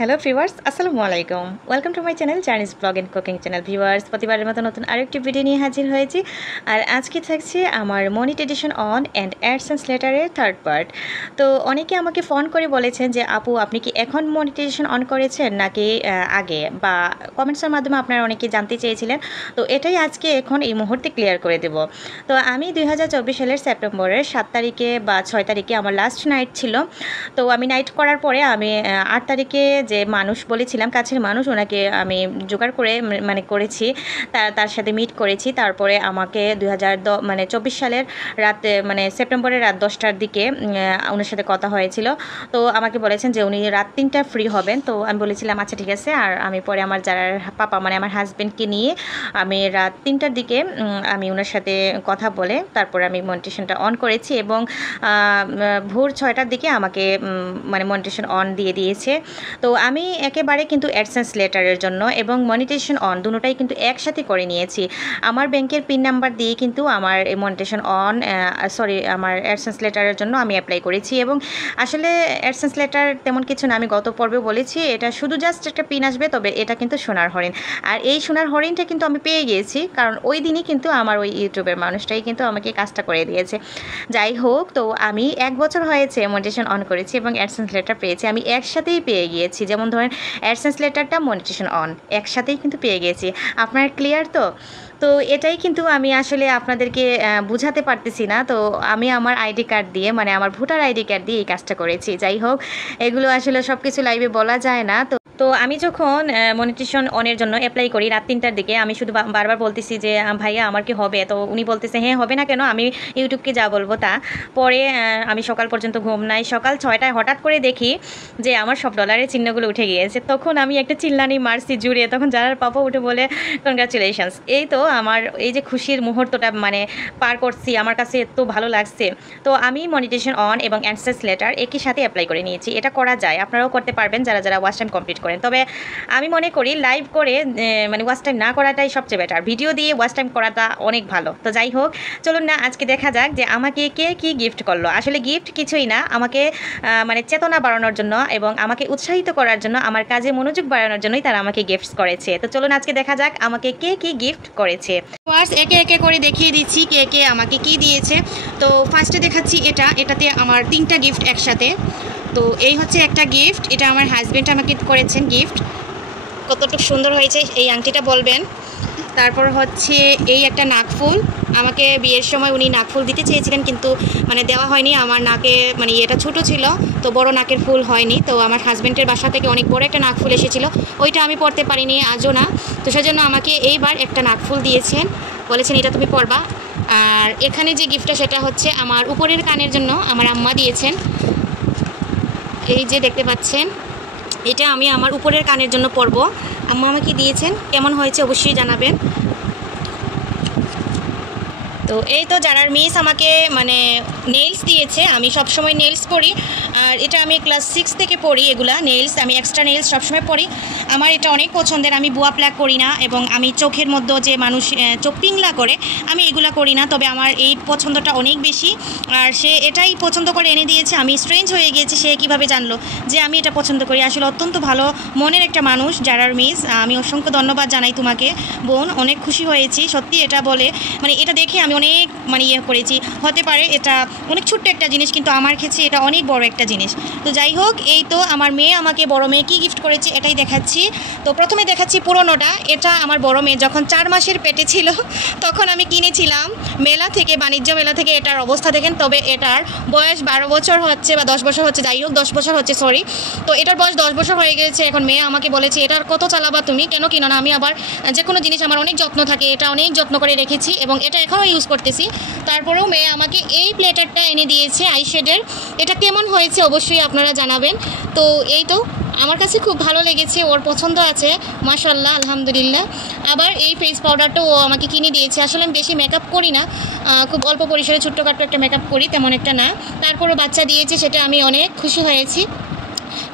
Hello viewers, আসসালামু আলাইকুম। Welcome to my channel Chinese blog and cooking channel. Viewers, প্রতিবারের মতো নতুন আরেকটি ভিডিও নিয়ে হাজির হয়েছি। আর আজকে থাকছে আমার মনিটাইজেশন অন অ্যান্ড অ্যাডসেন্স লেটারের থার্ড পার্ট। তো অনেকে আমাকে ফোন করে বলেছেন যে আপু, আপনি কি এখন মনিটাইজেশন অন করেছেন নাকি আগে, বা কমেন্টসের মাধ্যমে আপনারা অনেকে জানতে চেয়েছিলেন। তো এটাই আজকে এখন এই মুহূর্তে ক্লিয়ার করে দেব। তো আমি 2024 সালের সেপ্টেম্বরের 7 তারিখে বা 6 তারিখে আমার লাস্ট নাইট ছিল। তো আমি নাইট করার পরে আমি 8 তারিখে যে মানুষ বলেছিলাম, কাছের মানুষ, ওনাকে আমি জোগাড় করে করেছি, তার সাথে মিট করেছি। তারপরে আমাকে 2024 সালের রাতে সেপ্টেম্বরের রাত 10টার দিকে ওনার সাথে কথা হয়েছিল। তো আমাকে বলেছেন যে উনি রাত 3টায় ফ্রি হবেন। তো আমি বলেছিলাম আচ্ছা ঠিক আছে। আর আমি পরে আমার যারা পাপা আমার হাজব্যান্ডকে নিয়ে আমি রাত 3টার দিকে আমি ওনার সাথে কথা বলে তারপরে আমি মনিটাইজেশনটা অন করেছি এবং ভোর 6টার দিকে আমাকে মনিটাইজেশন অন দিয়ে দিয়েছে। তো আমি একেবারে কিন্তু অ্যাডসেন্স লেটারের জন্য এবং মনিটাইজেশন অন দুটোটাই কিন্তু একসাথে করে নিয়েছি। আমার ব্যাংকের পিন নাম্বার দিয়ে কিন্তু আমার এই মনিটাইজেশন অন আমার অ্যাডসেন্স লেটারের জন্য আমি অ্যাপ্লাই করেছি। এবং আসলে অ্যাডসেন্স লেটার তেমন কিছু না, আমি গত পর্বে বলেছি, এটা শুধু জাস্ট একটা পিন আসবে, তবে এটা কিন্তু সোনার হরিণ। আর এই সোনার হরিণটা কিন্তু আমি পেয়ে গিয়েছি, কারণ ওই দিনই কিন্তু আমার ওই ইউটিউবের মানুষটাই কিন্তু আমাকে কাজটা করে দিয়েছে। যাই হোক, তো আমি 1 বছর হয়েছে মনিটাইজেশন অন করেছি এবং অ্যাডসেন্স লেটার পেয়েছি। আমি একসাথেই পেয়ে গিয়েছি, যেমন ধরেন অ্যাডসেন্স লেটারটা, মনিটাইজেশন অন একসাথেই কিন্তু পেয়ে গিয়েছি। আপনার ক্লিয়ার তো? তো এটাই কিন্তু আমি আসলে আপনাদেরকে বুঝাতে পারতেছি না। তো আমি আমার আইডি কার্ড দিয়ে আমার ভোটার আইডি কার্ড দিয়ে এই কাজটা করেছি। যাই হোক, এগুলো আসলে সব কিছু লাইভে বলা যায় না। তো আমি যখন মনিটাইজেশন অনের জন্য অ্যাপ্লাই করি রাত 3টার দিকে, আমি শুধু বারবার বলতেছি যে ভাইয়া আমার কি হবে? তো উনি বলতেছে হ্যাঁ হবে না কেন, আমি ইউটিউবকে যা বলবো তা। পরে আমি সকাল পর্যন্ত ঘুম নাই, সকাল 6টায় হঠাৎ করে দেখি যে আমার সব ডলারের চিহ্নগুলো উঠে গিয়েছে। তখন আমি একটা চিল্লানি মারছি জুড়ে, তখন যারা পাপা উঠে বলে কনগ্রাচুলেশনস। এই তো আমার এই যে খুশির মুহূর্তটা পার করছি, আমার কাছে এত ভালো লাগছে। তো আমি মনিটাইজেশন অন এবং অ্যাডসেন্স লেটার একই সাথে অ্যাপ্লাই করে নিয়েছি। এটা করা যায়, আপনারাও করতে পারবেন যারা যারা ওয়াচ টাইম কমপ্লিট করেন। তবে আমি মনে করি লাইভ করে ওয়াচ টাইম না করাটাই সবচেয়ে বেটার, ভিডিও দিয়ে ওয়াচ টাইম করাটা অনেক ভালো। তো যাই হোক, চলুন না আজকে দেখা যাক যে আমাকে কে কি গিফট করলো। আসলে গিফট কিছুই না, আমাকে চেতনা বাড়ানোর জন্য এবং আমাকে উৎসাহিত করার জন্য, আমার কাজে মনোযোগ বাড়ানোর জন্যই তারা আমাকে গিফটস করেছে। তো চলুন আজকে দেখা যাক আমাকে কে কি গিফট করেছে। ফার্স্ট একে একে করে দেখিয়ে দিচ্ছি কে কে আমাকে কি দিয়েছে। তো ফার্স্টে দেখাচ্ছি এটাতে আমার 3টা গিফট একসাথে। তো এই হচ্ছে একটা গিফট, এটা আমার হাজব্যান্ড আমাকে করেছেন গিফট। কতটুকু সুন্দর হয়েছে এই আংটিটা বলবেন। তারপর হচ্ছে এই একটা নাকফুল, আমাকে বিয়ের সময় উনি নাকফুল দিতে চেয়েছিলেন, কিন্তু দেওয়া হয়নি। আমার নাকে এটা ছোটো ছিল, তো বড় নাকের ফুল হয়নি। তো আমার হাজব্যান্ডের বাসা থেকে অনেক বড় একটা নাকফুল এসেছিল, ওইটা আমি পরতে পারিনি, আজও না। তো সেজন্য আমাকে এইবার একটা নাকফুল দিয়েছেন, বলেছেন এটা তুমি পরবা। আর এখানে যে গিফটটা সেটা হচ্ছে আমার উপরের কানের জন্য আমার আম্মা দিয়েছেন। এই যে দেখতে পাচ্ছেন, এটা আমি আমার উপরের কানের জন্য পরবো। আম্মা আমাকে দিয়েছেন, কেমন হয়েছে অবশ্যই জানাবেন। তো এই তো যারার মিস আমাকে নেইলস দিয়েছে। আমি সবসময় নেইলস পরি, আর এটা আমি ক্লাস 6 থেকে পড়ি। এগুলা নেইলস, আমি এক্সট্রা নেইলস সবসময় পরি। আমার এটা অনেক পছন্দের। আমি বুয়া প্লাক করি না, এবং আমি চোখের মধ্যে যে মানুষ চোখ পিংলা করে, আমি এগুলা করি না। তবে আমার এই পছন্দটা অনেক বেশি, আর সে এটাই পছন্দ করে এনে দিয়েছে। আমি স্ট্রেঞ্জ হয়ে গিয়েছি, সে কীভাবে জানলো যে আমি এটা পছন্দ করি। আসলে অত্যন্ত ভালো মনের একটা মানুষ যারার মিস। আমি অসংখ্য ধন্যবাদ জানাই তোমাকে বোন, অনেক খুশি হয়েছি সত্যি। এটা বলে এটা দেখে আমি অনেক ইয়ে করেছি। হতে পারে এটা অনেক ছোট্ট একটা জিনিস, কিন্তু আমার ক্ষেত্রে এটা অনেক বড় একটা জিনিস। তো যাই হোক, এই তো আমার মেয়ে আমাকে, বড় মেয়ে কী গিফট করেছে এটাই দেখাচ্ছি। তো প্রথমে দেখাচ্ছি পুরোনোটা। এটা আমার বড় মেয়ে যখন 4 মাসের পেটে ছিল তখন আমি কিনেছিলাম মেলা থেকে, বাণিজ্য মেলা থেকে। এটার অবস্থা দেখেন। তবে এটার বয়স 12 বছর হচ্ছে বা 10 বছর হচ্ছে, যাই হোক 10 বছর হচ্ছে, সরি। তো এটার বয়স 10 বছর হয়ে গেছে। এখন মেয়ে আমাকে বলেছে এটার কত চালাবা তুমি, কেন কিনো না? আমি আবার যে কোনো জিনিস আমার অনেক যত্ন থাকে, এটা অনেক যত্ন করে রেখেছি এবং এটা এখনও ইউজ করতেছি। তারপরেও মেয়ে আমাকে এই প্লেটারটা এনে দিয়েছে আইশ্যাডের। এটা কেমন হয়েছে অবশ্যই আপনারা জানাবেন। তো এই তো আমার কাছে খুব ভালো লেগেছে, ওর পছন্দ আছে, মাশাআল্লাহ, আলহামদুলিল্লাহ। আবার এই ফেস পাউডারটাও ও আমাকে কিনে দিয়েছে। আসলে আমি বেশি মেকআপ করি না, খুব অল্প পরিসরে ছোট্টখাটো একটা মেকআপ করি, তেমন একটা না। তারপরও বাচ্চা দিয়েছে, সেটা আমি অনেক খুশি হয়েছি।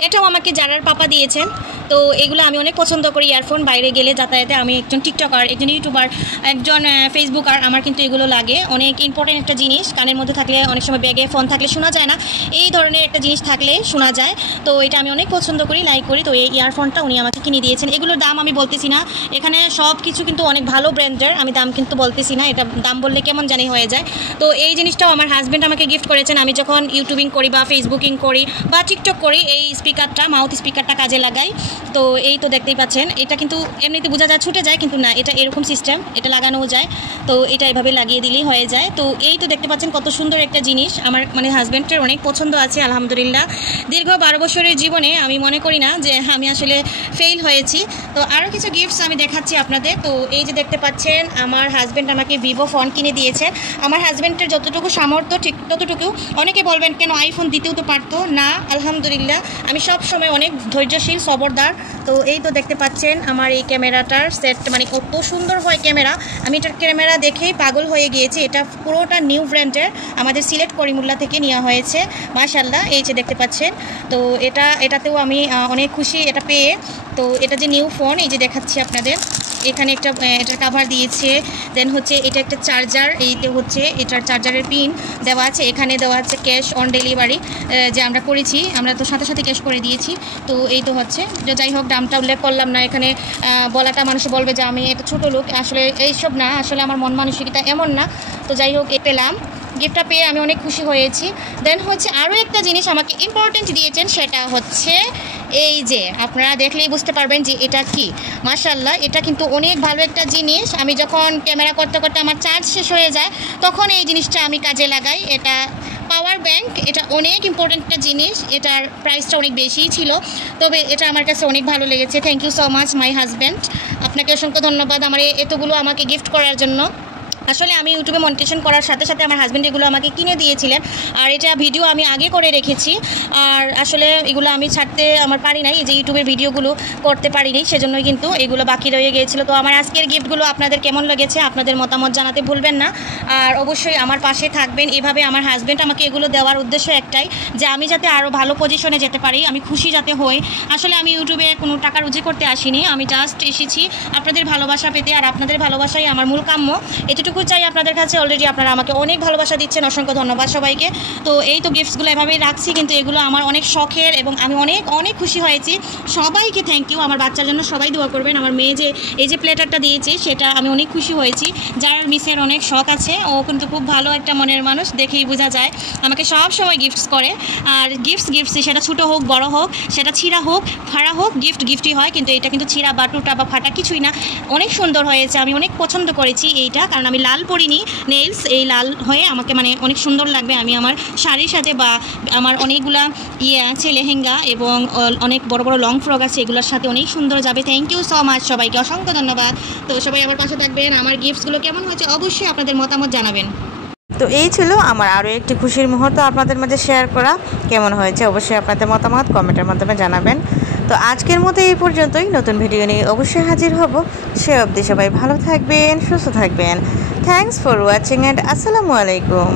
এটাও আমাকে জারার পাপা দিয়েছেন। তো এগুলো আমি অনেক পছন্দ করি, ইয়ারফোন বাইরে গেলে যাতায়াতে। আমি একজন টিকটকার, একজন ইউটিউবার, একজন ফেসবুকার, আমার কিন্তু এগুলো লাগে। অনেক ইম্পর্টেন্ট একটা জিনিস, কানের মধ্যে থাকলে অনেক সময় ব্যাগে ফোন থাকলে শোনা যায় না, এই ধরনের একটা জিনিস থাকলে শোনা যায়। তো এটা আমি অনেক পছন্দ করি, লাইক করি। তো এই ইয়ারফোনটা উনি আমাকে কিনে দিয়েছেন। এগুলোর দাম আমি বলতেছি না, এখানে সব কিছু কিন্তু অনেক ভালো ব্র্যান্ডের, আমি দাম কিন্তু বলতেছি না, এটা দাম বললে কেমন জানি হয়ে যায়। তো এই জিনিসটাও আমার হাজব্যান্ড আমাকে গিফট করেছেন। আমি যখন ইউটিউবিং করি বা ফেসবুকিং করি বা টিকটক করি, এই স্পিকারটা, মাউথ স্পিকারটা কাজে লাগাই। তো এই তো দেখতেই পাচ্ছেন, এটা কিন্তু এমনিতে বোঝা যায় ছুটে যায়, কিন্তু না, এটা এরকম সিস্টেম, এটা লাগানোও যায়। তো এটা এভাবে লাগিয়ে দিলেই হয়ে যায়। তো এই তো দেখতে পাচ্ছেন কত সুন্দর একটা জিনিস, আমার মানে হাজব্যান্ডের অনেক পছন্দ আছে আলহামদুলিল্লাহ। দীর্ঘ 12 বছরের জীবনে আমি মনে করি না যে আমি আসলে ফেল হয়েছি। তো আরও কিছু গিফটস আমি দেখাচ্ছি আপনাদের। তো এই যে দেখতে পাচ্ছেন, আমার হাজব্যান্ড আমাকে ভিভো ফোন কিনে দিয়েছে। আমার হাজব্যান্ডের যতটুকু সামর্থ্য ঠিক ততটুকু। অনেকে বলবেন কেন আইফোন দিতেও তো পারতো না, আলহামদুলিল্লাহ আমি সব সময় অনেক ধৈর্যশীল, সবরদার। তো এই তো দেখতে পাচ্ছেন আমার এই ক্যামেরাটার সেট, মানে কত সুন্দর হয় ক্যামেরা, আমি এটার ক্যামেরা দেখেই পাগল হয়ে গিয়েছি। এটা পুরোটা নিউ ব্র্যান্ডের, আমাদের সিলেট করিমুল্লা থেকে নেওয়া হয়েছে, মাশাআল্লাহ। এই যে দেখতে পাচ্ছেন, তো এটাতেও আমি অনেক খুশি এটা পেয়ে। তো এটা যে নিউ ফোন, এই যে দেখাচ্ছি আপনাদের, এখানে একটা এটার কাভার দিয়েছে, দেন হচ্ছে এটা একটা চার্জার, এইতে হচ্ছে এটার চার্জারের পিন দেওয়া আছে, এখানে দেওয়া আছে ক্যাশ অন ডেলিভারি, যে আমরা করেছি, আমরা তো সাথে সাথে ক্যাশ করে দিয়েছি। তো এই তো হচ্ছে, যাই হোক দামটা উল্লেখ করলাম না এখানে, বলাটা মানুষ বলবে যে আমি একটা ছোটো লোক, আসলে এইসব না, আসলে আমার মন মানসিকতা এমন না। তো যাই হোক এ পেলাম, গিফটটা পেয়ে আমি অনেক খুশি হয়েছি। দেন হচ্ছে আরও একটা জিনিস আমাকে ইম্পর্টেন্ট দিয়েছেন, সেটা হচ্ছে এই যে আপনারা দেখলেই বুঝতে পারবেন যে এটা কি, মাশাআল্লাহ এটা কিন্তু অনেক ভালো একটা জিনিস। আমি যখন ক্যামেরা করতে করতে আমার চার্জ শেষ হয়ে যায়, তখন এই জিনিসটা আমি কাজে লাগাই। এটা পাওয়ার ব্যাংক, এটা অনেক ইম্পর্টেন্ট একটা জিনিস, এটার প্রাইসটা অনেক বেশিই ছিল, তবে এটা আমার কাছে অনেক ভালো লেগেছে। Thank you so much my husband, আপনাকে অসংখ্য ধন্যবাদ আমার এতগুলো আমাকে গিফট করার জন্য। আসলে আমি ইউটিউবে মনিটাইজেশন করার সাথে সাথে আমার হাজব্যান্ড এগুলো আমাকে কিনে দিয়েছিলেন, আর এটা ভিডিও আমি আগে করে রেখেছি, আর আসলে এগুলো আমি ছাড়তে আমার পারি নাই, এই যে ইউটিউবের ভিডিওগুলো করতে পারিনি, সেজন্যই কিন্তু এগুলো বাকি রয়ে গিয়েছিল। তো আমার আজকের গিফটগুলো আপনাদের কেমন লেগেছে আপনাদের মতামত জানাতে ভুলবেন না, আর অবশ্যই আমার পাশে থাকবেন। এভাবে আমার হাজব্যান্ড আমাকে এগুলো দেওয়ার উদ্দেশ্য একটাই, যে আমি যাতে আরও ভালো পজিশনে যেতে পারি, আমি খুশি যাতে হই। আসলে আমি ইউটিউবে কোনো টাকা রুজি করতে আসিনি, আমি জাস্ট এসেছি আপনাদের ভালোবাসা পেতে, আর আপনাদের ভালোবাসাই আমার মূল কাম্য, এতটুকু চাই আপনাদের কাছে। অলরেডি আপনারা আমাকে অনেক ভালোবাসা দিচ্ছেন, অসংখ্য ধন্যবাদ সবাইকে। তো এই তো গিফটসগুলো এভাবেই রাখছি, কিন্তু এগুলো আমার অনেক শখের এবং আমি অনেক অনেক খুশি হয়েছি। সবাইকে থ্যাংক ইউ, আমার বাচ্চার জন্য সবাই দোয়া করবেন। আমার মেয়ে যে এই যে প্লেটারটা দিয়েছে, সেটা আমি অনেক খুশি হয়েছি। যার মিসের অনেক শখ আছে, ও কিন্তু খুব ভালো একটা মনের মানুষ, দেখেই বোঝা যায়, আমাকে সব সময় গিফটস করে। আর গিফটসই, সেটা ছোটো হোক বড় হোক, সেটা ছিঁড়া হোক ফাড়া হোক, গিফটই হয়। কিন্তু এটা কিন্তু ছিঁড়া বা টুটা বা ফাটা কিছুই না, অনেক সুন্দর হয়েছে, আমি অনেক পছন্দ করেছি এইটা, কারণ আমি লাল পরিনি নেইলস, এই লাল হয়ে আমাকে মানে অনেক সুন্দর লাগবে। আমি আমার শাড়ির সাথে বা আমার অনেকগুলা আছে লেহেঙ্গা এবং অনেক বড় বড় লং ফ্রক আছে, এগুলোর সাথে অনেক সুন্দর যাবে। থ্যাংক ইউ সো মাচ সবাইকে, অসংখ্য ধন্যবাদ। তো সবাই আমার পাশে থাকবেন, আমার গিফটসগুলো কেমন হয়েছে অবশ্যই আপনাদের মতামত জানাবেন। তো এই ছিল আমার আরও একটি খুশির মুহূর্ত আপনাদের মাঝে শেয়ার করা। কেমন হয়েছে অবশ্যই আপনাদের মতামত কমেন্টের মাধ্যমে জানাবেন। তো আজকের মতো এই পর্যন্তই, নতুন ভিডিও নিয়ে অবশ্যই হাজির হব। সে অবধি সবাই ভালো থাকবেন, সুস্থ থাকবেন। থ্যাংকস ফর ওয়াচিং অ্যান্ড আসসালামু আলাইকুম।